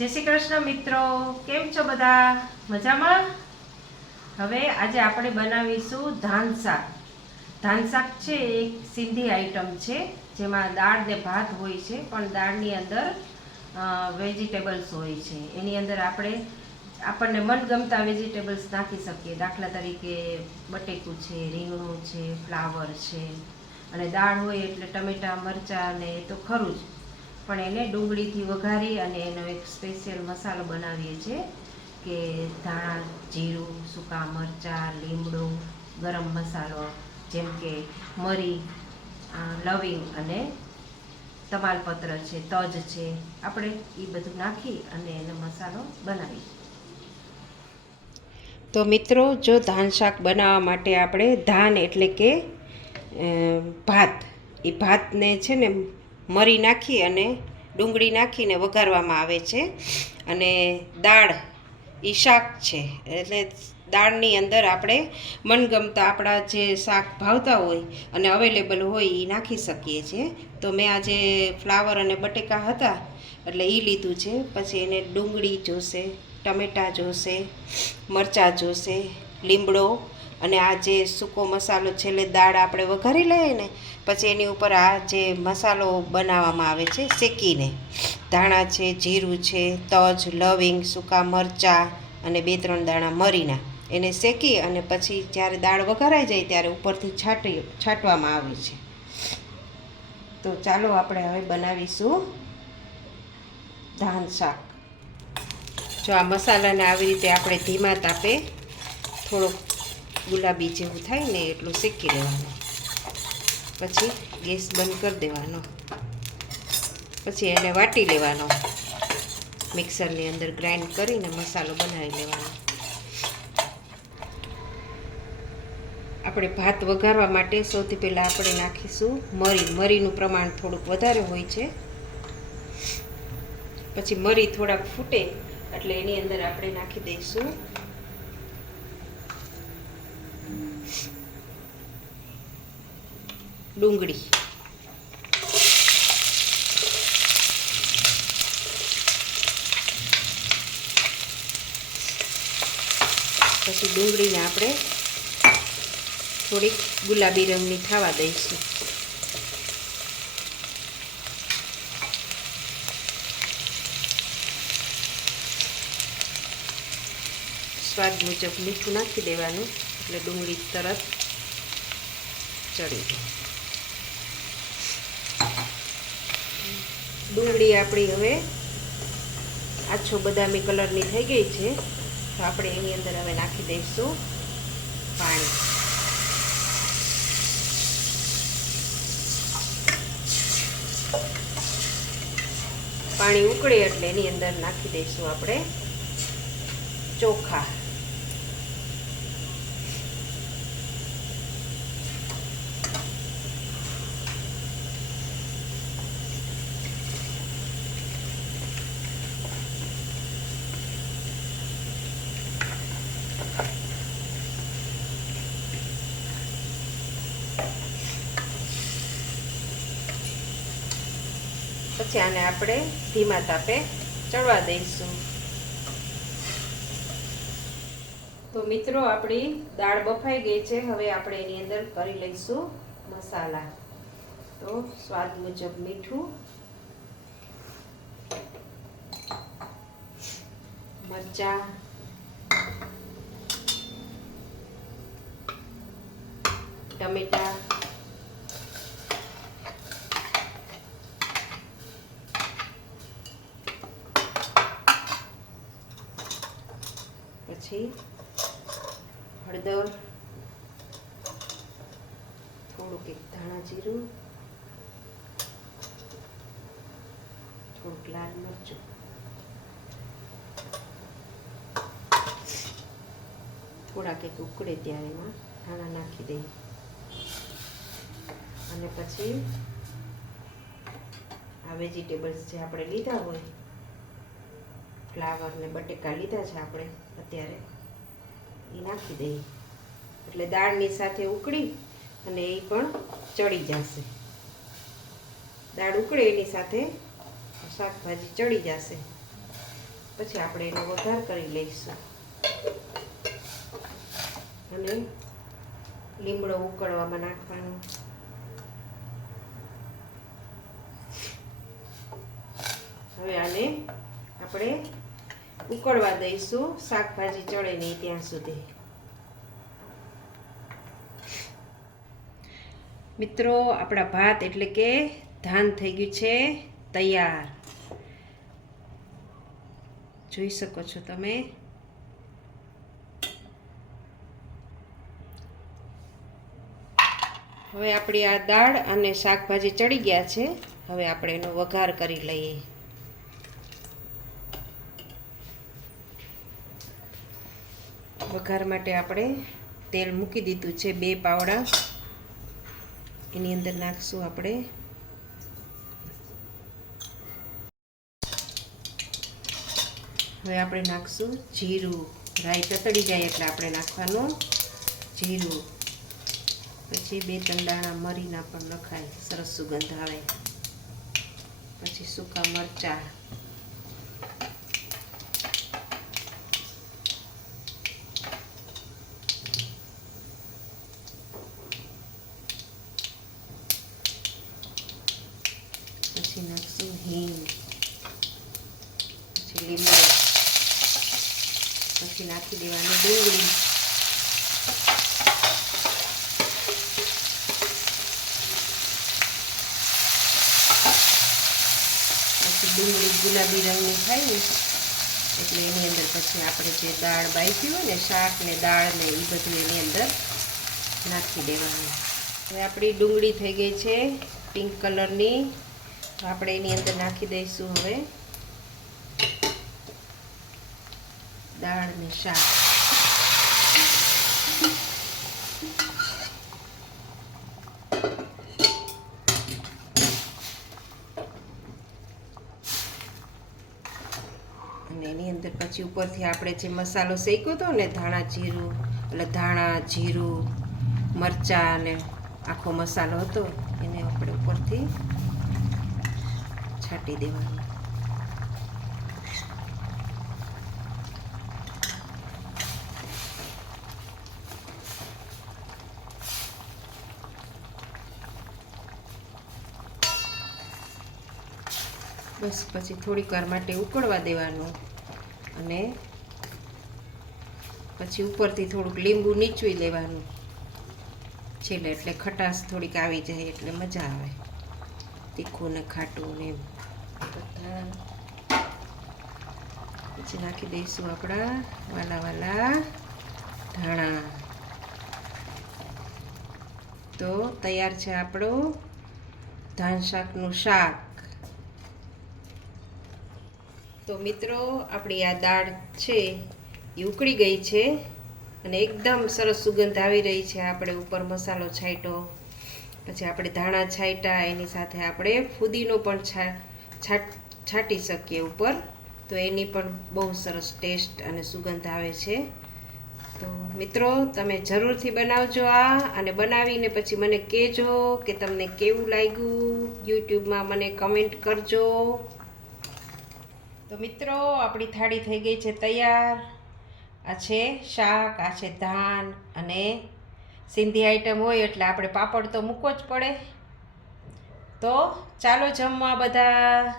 જય શ્રી કૃષ્ણ મિત્રો, કેમ છો બધા? મજામાં? હવે આજે આપણે બનાવીશું ધાન શાક. ધાન શાક છે એક સિંધી આઈટમ છે જેમાં દાળ ને ભાત હોય છે, પણ દાળની અંદર વેજીટેબલ્સ હોય છે. એની અંદર આપણને મનગમતા વેજીટેબલ્સ નાખી શકીએ. દાખલા તરીકે બટેકું છે, રીંગણું છે, ફ્લાવર છે, અને દાળ હોય એટલે ટમેટા, મરચાં ને એ તો ખરું જ, પણ એને ડુંગળીથી વઘારી અને એનો એક સ્પેશિયલ મસાલો બનાવીએ છીએ કે ધાણા, જીરું, સૂકા મરચાં, લીમડો, ગરમ મસાલો જેમ કે મરી, લવિંગ અને તમાલપત્ર છે, તજ છે, આપણે એ બધું નાખી અને એનો મસાલો બનાવીએ. તો મિત્રો, જો ધાન શાક બનાવવા માટે આપણે ધાન એટલે કે ભાત, એ ભાતને છે ને મરી નાખી અને ડુંગળી નાખીને વઘારવામાં આવે છે. અને દાળ એ શાક છે, એટલે દાળની અંદર આપણે મનગમતા આપણા જે શાક ભાવતા હોય અને અવેલેબલ હોય એ નાખી શકીએ છીએ. તો મેં આજે ફ્લાવર અને બટેકા હતા એટલે એ લીધું છે. પછી એને ડુંગળી જોશે, ટમેટાં જોશે, મરચાં જોશે, લીમડો, અને આ જે સૂકો મસાલો છેલ્લે દાળ આપણે વઘારી લઈએ ને પછી એની ઉપર આ જે મસાલો બનાવવામાં આવે છે શેકીને, ધાણા છે, જીરું છે, તજ, લવિંગ, સૂકા મરચાં અને 2-3 દાણા મરીના, એને શેકી અને પછી જ્યારે દાળ વઘારાઈ જાય ત્યારે ઉપરથી છાંટવામાં આવે છે. તો ચાલો આપણે હવે બનાવીશું ધાન શાક. જો આ મસાલાને આવી રીતે આપણે ધીમા તાપે થોડોક ગુલાબી જેવું થાય ને એટલું શેકી લેવાનું, પછી ગેસ બંધ કરી દેવાનો, પછી એને વાટી લેવાનો, મિક્સરની અંદર ગ્રાઇન્ડ કરીને મસાલો બનાવી લેવાનો. આપણે ભાત વઘારવા માટે સૌથી પહેલાં આપણે નાખીશું મરીનું પ્રમાણ થોડુંક વધારે હોય છે. પછી મરી થોડાક ફૂટે એટલે એની અંદર આપણે નાખી દઈશું ડુંગળી. પછી ડુંગળીને આપણે થોડીક ગુલાબી રંગની થવા દઈશું. સ્વાદ મુજબ મીઠું નાખી દેવાનું એટલે ડુંગળી તરત ચડી જાય. ડુંગળી આપણી હવે આછો બદામી કલરની થઈ ગઈ છે, તો આપણે એની અંદર હવે નાખી દઈશું પાણી. પાણી ઉકળે એટલે એની અંદર નાખી દઈશું આપણે ચોખા. પછી આને આપણે ધીમા તાપે ચડવા દઈશું. તો મિત્રો, આપણી દાળ બફાઈ ગઈ છે. હવે આપણે એની અંદર કરી લઈશું મસાલા. તો સ્વાદ મુજબ મીઠું, મરચાં, ટમેટા, પછી હળદર, થોડુંક એક ધાણા જીરું, થોડુંક લાલ મરચું, થોડાક એક ઉકળે ત્યારે એમાં ધાણા નાખી દઈએ, અને પછી આ વેજીટેબલ્સ જે આપણે લીધા હોય, ફ્લાવર ને બટેકા લીધા છે આપણે અત્યારે, એ નાખી દઈએ એટલે દાળની સાથે ઉકળી અને એ પણ ચડી જશે. દાળ ઉકળે એની સાથે શાકભાજી ચડી જશે. પછી આપણે એનો વઘાર કરી લઈશું અને લીમડો ઉકળવામાં નાખવાનો. હવે આને આપણે ઉકળવા દઈશું, શાકભાજી ચડે નહીં ત્યાં સુધી. મિત્રો, આપણા ભાત એટલે કે ધાન થઈ ગયું છે તૈયાર. જોઈ શકો છો તમે. હવે આપણી આ દાળ અને શાકભાજી ચડી ગયા છે. હવે આપણે એનો વઘાર કરી લઈએ. વઘાર માટે આપણે તેલ મૂકી દીધું છે 2 પાવડા. એની અંદર નાખશું આપણે હવે આપણે નાખશું જીરું. રાઈ તતડી જાય એટલે આપણે નાખવાનું જીરું. પછી 2-3 દાણા મરીના પણ નખાય, સરસ સુગંધ આવે. પછી સૂકા મરચાં, પછી નાખશું હિંગ, પછી લીમડો, પછી નાખી દેવાની ડુંગળી, પછી ડુંગળી ગુલાબી રંગની થાય ને એટલે એની અંદર પછી આપણે જે દાળ બાફી હોય ને, શાક ને દાળ ને એ બધું એની અંદર નાખી દેવાનું. હવે આપણી ડુંગળી થઈ ગઈ છે પિંક કલરની. આપણે એની અંદર નાખી દઈશું હવે દાળ ને શાક. અને એની અંદર પછી ઉપરથી આપણે જે મસાલો શેક્યો હતો ને, ધાણા જીરું, એટલે ધાણા જીરું મરચાં અને આખો મસાલો હતો, એને આપણે ઉપરથી છાંટી દેવાનું. બસ પછી થોડીક વાર માટે ઉકળવા દેવાનું અને પછી ઉપરથી થોડુંક લીંબુ નીચવી લેવાનું છેલ્લે, એટલે ખટાશ થોડીક આવી જાય એટલે મજા આવે, તીખું ને ખાટું ને એમ. પછી નાખી દઈશું આપણા વાલા ધાણા. તો તૈયાર છે આપણું ધાન શાકનું શાક. તો મિત્રો, આપણી આ દાળ છે એ ઉકળી ગઈ છે અને એકદમ સરસ સુગંધ આવી રહી છે. આપણે ઉપર મસાલો છાંટ્યો, પછી આપણે ધાણા છાંટ્યા, એની સાથે આપણે ફુદીનો પણ છાંટી શકીએ ઉપર, તો એની પણ બહુ સરસ ટેસ્ટ અને સુગંધ આવે છે. તો મિત્રો, તમે જરૂરથી બનાવજો આ, અને બનાવીને પછી મને કહેજો કે તમને કેવું લાગ્યું. યુટ્યુબમાં મને કમેન્ટ કરજો. તો મિત્રો, આપણી થાળી થઈ ગઈ છે તૈયાર. આ છે શાક, આ છે ધાન, અને સિંધી આઈટમ હોય એટલે આપણે પાપડ તો મૂકવો જ પડે. તો ચાલો જમવા બધા.